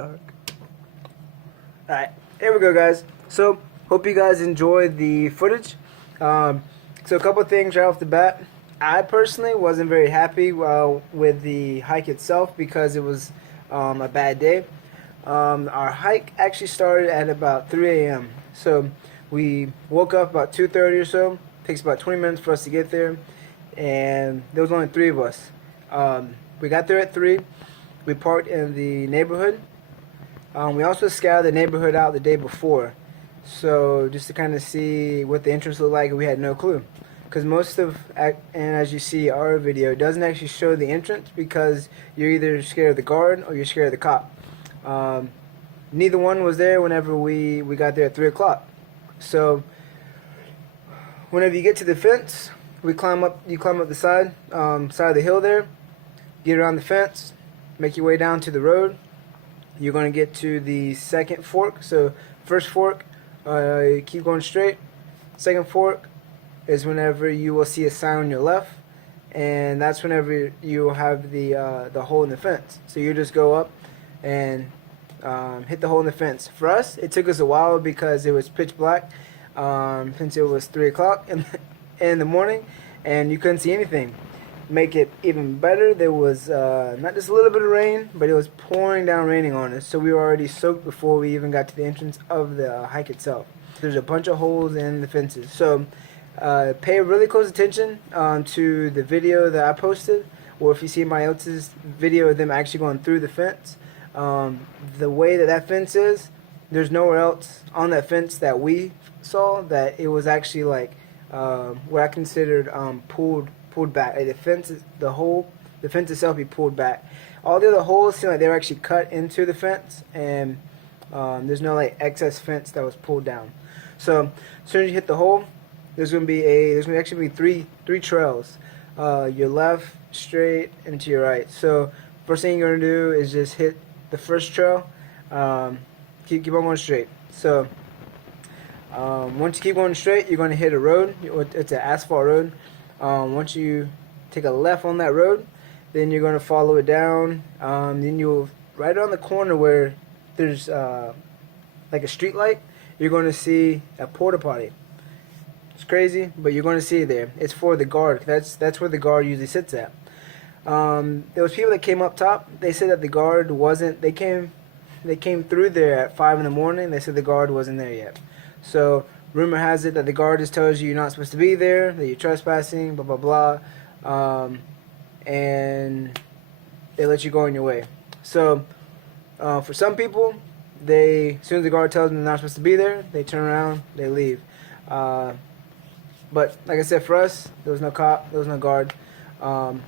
Dark. Alright, here we go, guys. So, hope you guys enjoyed the footage. So, a couple things right off the bat. I personally wasn't very happy with the hike itself because it was a bad day. Our hike actually started at about 3 a.m. So, we woke up about 2:30 or so. It takes about 20 minutes for us to get there. And there was only 3 of us. We got there at 3. We parked in the neighborhood. We also scouted the neighborhood out the day before, so just to kind of see what the entrance looked like. We had no clue, because and as you see, our video doesn't actually show the entrance because you're either scared of the guard or you're scared of the cop. Neither one was there whenever we got there at 3 o'clock. So whenever you get to the fence, you climb up the side of the hill there, get around the fence, make your way down to the road. You're going to get to the second fork. So first fork, you keep going straight. Second fork is whenever you will see a sign on your left, and that's whenever you will have the hole in the fence. So you just go up and hit the hole in the fence. For us, it took us a while because it was pitch black, since it was 3 o'clock in the morning, and you couldn't see anything. Make it even better, there was not just a little bit of rain, but it was pouring down raining on us, so we were already soaked before we even got to the entrance of the hike itself. There's a bunch of holes in the fences, so pay really close attention to the video that I posted, or if you see my else's video of them actually going through the fence. The way that fence is, there's nowhere else on that fence that we saw that it was actually like what I considered pulled back. Like the fence itself be pulled back. All the other holes seem like they were actually cut into the fence, and there's no like excess fence that was pulled down. So as soon as you hit the hole, there's gonna actually be three trails. Your left, straight, and to your right. So first thing you're gonna do is just hit the first trail. Keep on going straight. So once you keep going straight, you're gonna hit a road. It's an asphalt road. Once you take a left on that road, then you're going to follow it down. Then you'll, right on the corner where there's like a street light, you're going to see a porta potty. It's crazy, but you're going to see it there. It's for the guard. That's where the guard usually sits at. There was people that came up top. They said that the guard wasn't. They came through there at 5 in the morning. They said the guard wasn't there yet. So rumor has it that the guard just tells you you're not supposed to be there, that you're trespassing, blah, blah, blah, and they let you go on your way. So, for some people, as soon as the guard tells them they're not supposed to be there, they turn around, they leave. But, like I said, for us, there was no cop, there was no guard. So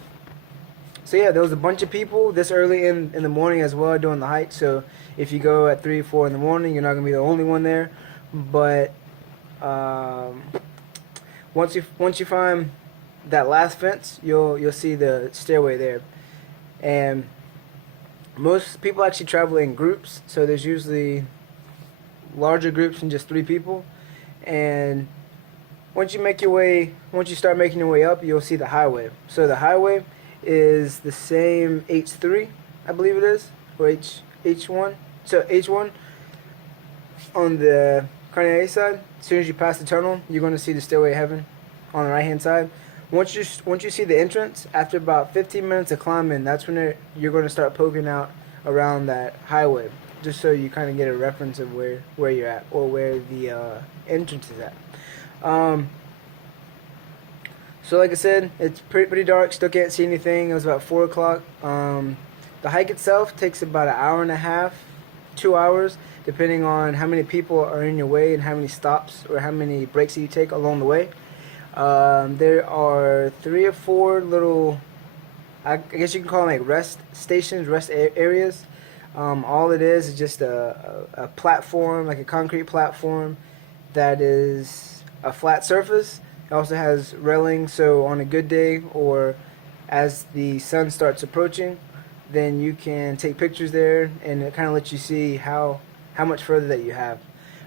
yeah, there was a bunch of people this early in the morning as well doing the hike, so if you go at 3 or 4 in the morning, you're not going to be the only one there. But once you find that last fence, you'll see the stairway there, and most people actually travel in groups. So there's usually larger groups than just 3 people. And once you start making your way up, you'll see the highway. So the highway is the same H3, I believe it is, or H1. So H1 on the Carnegie side. As soon as you pass the tunnel, you're going to see the Stairway to Heaven on the right hand side. Once you see the entrance, after about 15 minutes of climbing, that's when you're going to start poking out around that highway, just so you kind of get a reference of where you're at, or where the entrance is at. So like I said, it's pretty dark. Still can't see anything. It was about 4 o'clock. The hike itself takes about an hour and a half, 2 hours, depending on how many people are in your way and how many stops or how many breaks that you take along the way. There are 3 or 4 little, I guess you can call them like rest stations, rest areas. All it is just a platform, like a concrete platform that is a flat surface. It also has railing, so on a good day or as the sun starts approaching, then you can take pictures there, and it kind of lets you see how much further that you have.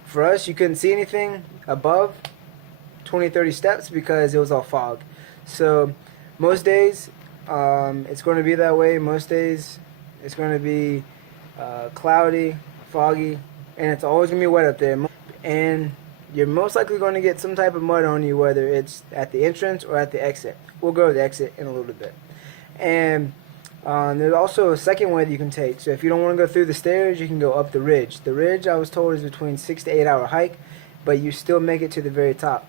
For us, you couldn't see anything above 20-30 steps because it was all fog. So most days it's going to be that way. Most days it's going to be cloudy, foggy, and it's always gonna be wet up there. And you're most likely going to get some type of mud on you, whether it's at the entrance or at the exit. We'll go to the exit in a little bit. And there's also a second way that you can take. So if you don't want to go through the stairs, you can go up the ridge. The ridge, I was told, is between 6 to 8 hour hike, but you still make it to the very top.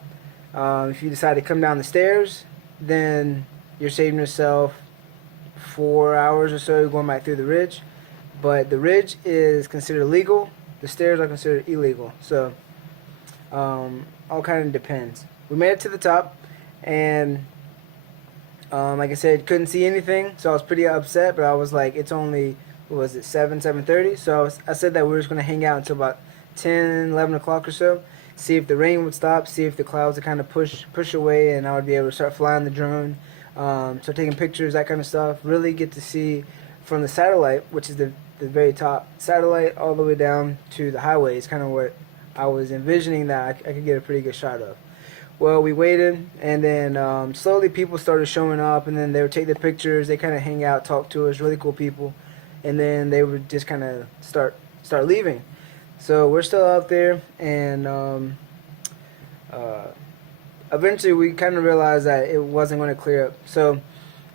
If you decide to come down the stairs, then you're saving yourself 4 hours or so going back through the ridge. But the ridge is considered legal. The stairs are considered illegal. So all kind of depends. We made it to the top, and like I said, couldn't see anything, so I was pretty upset. But I was like, it's only, what was it, 7:30? So I said that we were just going to hang out until about 10, 11 o'clock or so, see if the rain would stop, see if the clouds would kind of push away, and I would be able to start flying the drone, start taking pictures, that kind of stuff. Really get to see from the satellite, which is the very top satellite, all the way down to the highway. Is kind of what I was envisioning that I could get a pretty good shot of. Well, we waited, and then slowly people started showing up, and then they would take their pictures. They kind of hang out, talk to us, really cool people, and then they would just kind of start leaving. So we're still out there, and eventually we kind of realized that it wasn't going to clear up. So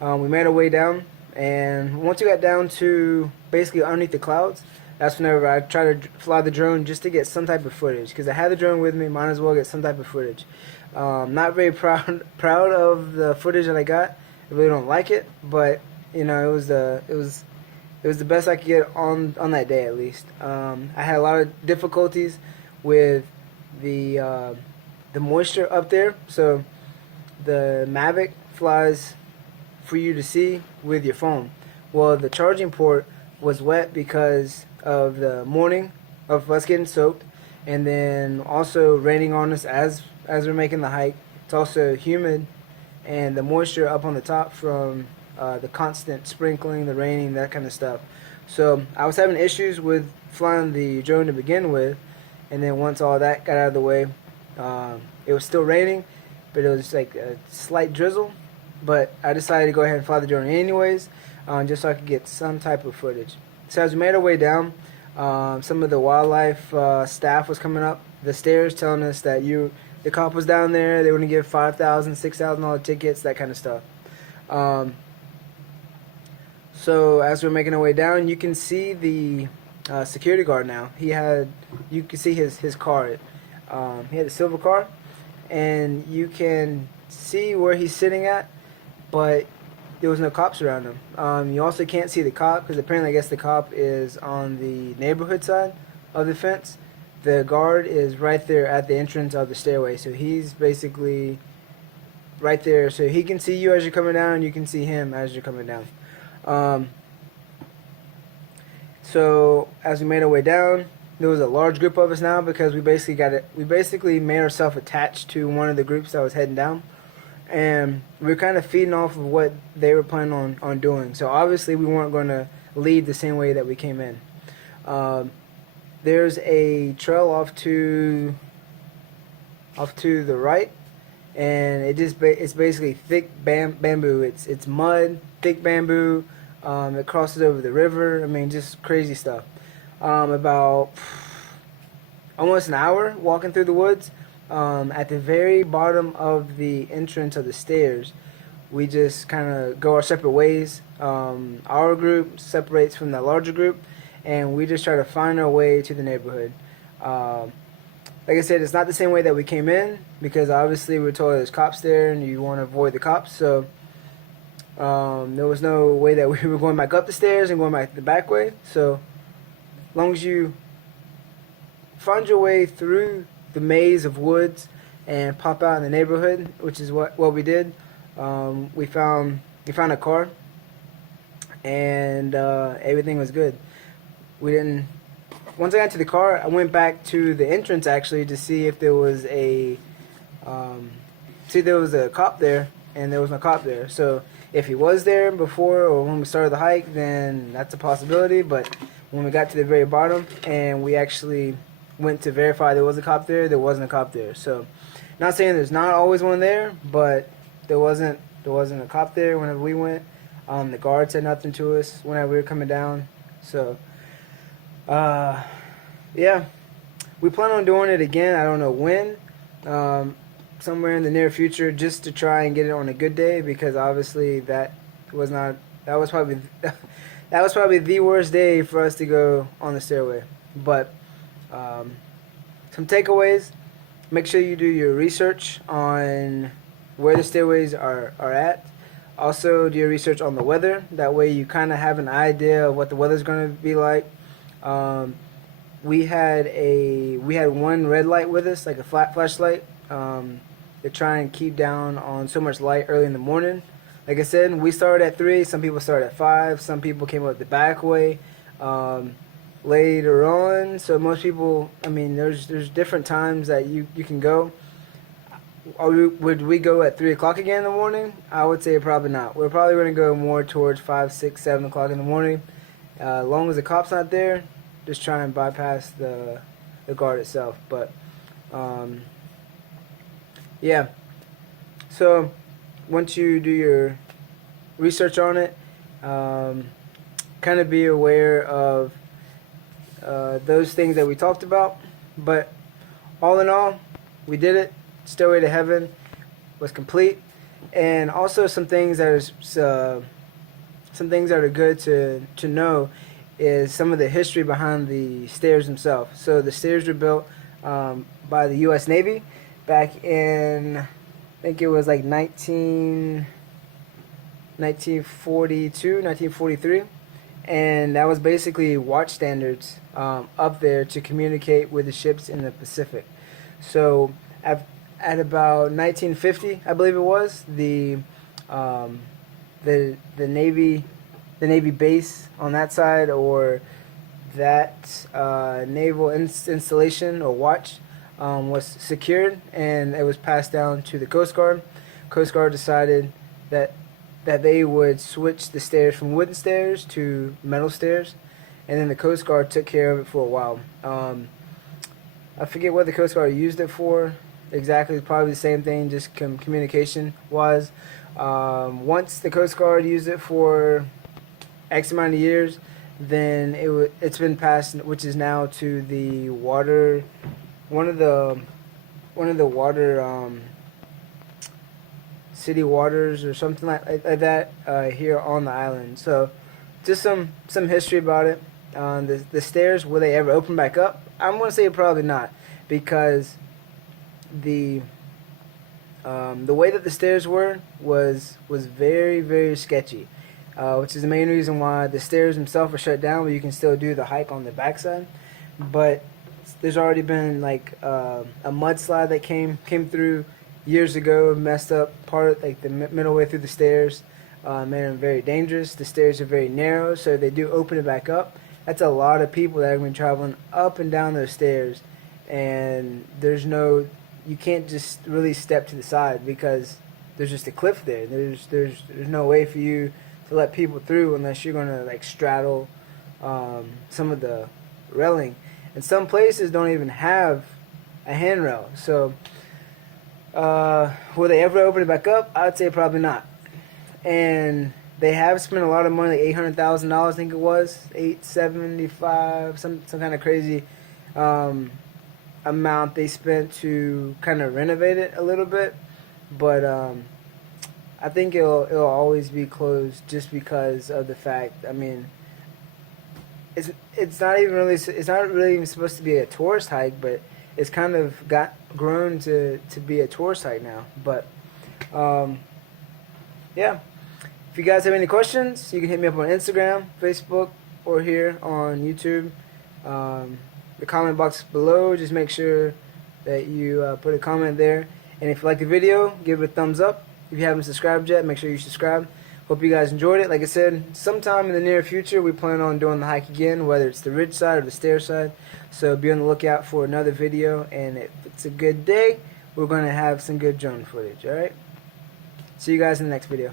we made our way down, and once we got down to basically underneath the clouds, that's whenever I try to fly the drone just to get some type of footage, because I had the drone with me, might as well get some type of footage. Not very proud of the footage that I got. I really don't like it, but you know, it was the best I could get on that day, at least. I had a lot of difficulties with the moisture up there, so the Mavic flies for you to see with your phone. Well, the charging port was wet because of the morning of us getting soaked, and then also raining on us as we're making the hike. It's also humid, and the moisture up on the top from the constant sprinkling, the raining, that kind of stuff. So I was having issues with flying the drone to begin with, and then once all that got out of the way, it was still raining, but it was like a slight drizzle. But I decided to go ahead and fly the drone anyways, just so I could get some type of footage. So as we made our way down, some of the wildlife staff was coming up the stairs telling us that the cop was down there, they were going to give $5,000, $6,000 tickets, that kind of stuff. So as we're making our way down, you can see the security guard now. You can see his car. He had a silver car, and you can see where he's sitting at, but there was no cops around him. You also can't see the cop, because apparently I guess the cop is on the neighborhood side of the fence. The guard is right there at the entrance of the stairway, so he's basically right there, so he can see you as you're coming down, and you can see him as you're coming down. So as we made our way down, there was a large group of us now, because we basically made ourselves attached to one of the groups that was heading down, and we were kind of feeding off of what they were planning on doing. So obviously we weren't going to lead the same way that we came in. There's a trail off to the right, and it's basically thick bamboo. It's mud, thick bamboo. It crosses over the river. I mean, just crazy stuff. About almost an hour walking through the woods. At the very bottom of the entrance of the stairs, we just kind of go our separate ways. Our group separates from the larger group, and we just try to find our way to the neighborhood. Like I said, it's not the same way that we came in, because obviously we were told there's cops there and you want to avoid the cops. So there was no way that we were going back up the stairs and going back the back way. So as long as you find your way through the maze of woods and pop out in the neighborhood, which is what we did. We found a car, and everything was good. Once I got to the car, I went back to the entrance actually to see if there was a cop there, and there was no cop there. So if he was there before or when we started the hike, then that's a possibility. But when we got to the very bottom and we actually went to verify there was a cop there wasn't a cop there. So not saying there's not always one there, but there wasn't a cop there whenever we went. The guard said nothing to us whenever we were coming down. So Yeah, we plan on doing it again. I don't know when. Somewhere in the near future, just to try and get it on a good day, because obviously was not that was probably that was probably the worst day for us to go on the stairway. But some takeaways: make sure you do your research on where the stairways are at. Also, do your research on the weather. That way, you kind of have an idea of what the weather's going to be like. We had one red light with us, like a flashlight. To try and keep down on so much light early in the morning. Like I said, we started at 3. Some people started at 5. Some people came up the back way later on. So most people, I mean, there's different times that you can go. Would we go at 3 o'clock again in the morning? I would say probably not. We're probably going to go more towards 5, 6, 7 o'clock in the morning. As long as the cop's not there, just try and bypass the guard itself. But yeah, so once you do your research on it, kind of be aware of those things that we talked about. But all in all, we did it. Stairway to Heaven was complete, and also some things that are good to know is some of the history behind the stairs themselves. So the stairs were built by the U.S. Navy back in, I think it was like 1942, 1943. And that was basically watch standards up there to communicate with the ships in the Pacific. So at about 1950, I believe it was, the Navy base on that side, or that naval installation or watch, was secured, and it was passed down to the Coast Guard. Coast Guard decided that they would switch the stairs from wooden stairs to metal stairs, and then the Coast Guard took care of it for a while. I forget what the Coast Guard used it for exactly. It's probably the same thing, just communication wise. Once the Coast Guard used it for X amount of years, then it's been passed, which is now to the water. One of the water city waters or something like that here on the island. So just some history about it. The stairs, will they ever open back up? I'm gonna say probably not, because the way that the stairs was very, very sketchy, which is the main reason why the stairs themselves are shut down, but you can still do the hike on the backside. But there's already been like a mudslide that came through years ago, messed up part of, like, the middle way through the stairs, made them very dangerous. The stairs are very narrow, so if they do open it back up, that's a lot of people that are going to be traveling up and down those stairs, and you can't just really step to the side because there's just a cliff there. There's no way for you to let people through unless you're going to like straddle some of the railing. And some places don't even have a handrail. So will they ever open it back up? I'd say probably not. And they have spent a lot of money, like $800,000, I think it was, $875, some kind of crazy amount they spent to kind of renovate it a little bit. But I think it'll always be closed just because of the fact. I mean, it's not really even supposed to be a tourist hike, but it's kind of grown to be a tourist hike now. But yeah, if you guys have any questions, you can hit me up on Instagram, Facebook, or here on YouTube. The comment box below, just make sure that you put a comment there. And if you like the video, give it a thumbs up. If you haven't subscribed yet, make sure you subscribe. Hope you guys enjoyed it. Like I said, sometime in the near future, we plan on doing the hike again, whether it's the ridge side or the stair side. So be on the lookout for another video. And if it's a good day, we're going to have some good drone footage. All right? See you guys in the next video.